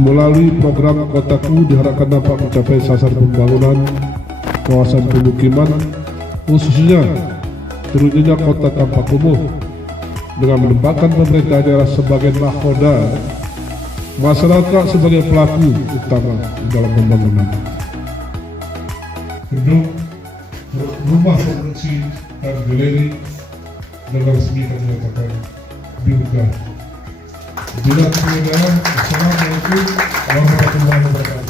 Melalui program Kotaku diharapkan dapat mencapai sasaran pembangunan kawasan pemukiman, khususnya terwujudnya kota tanpa kumuh, dengan menempatkan pemerintah daerah sebagai nahoda, masyarakat sebagai pelaku utama dalam pembangunan. Gedung rumah produksi dan galeri dengan resmi kami nyatakan dibuka. Bila Assalamualaikum warahmatullahi wabarakatuh.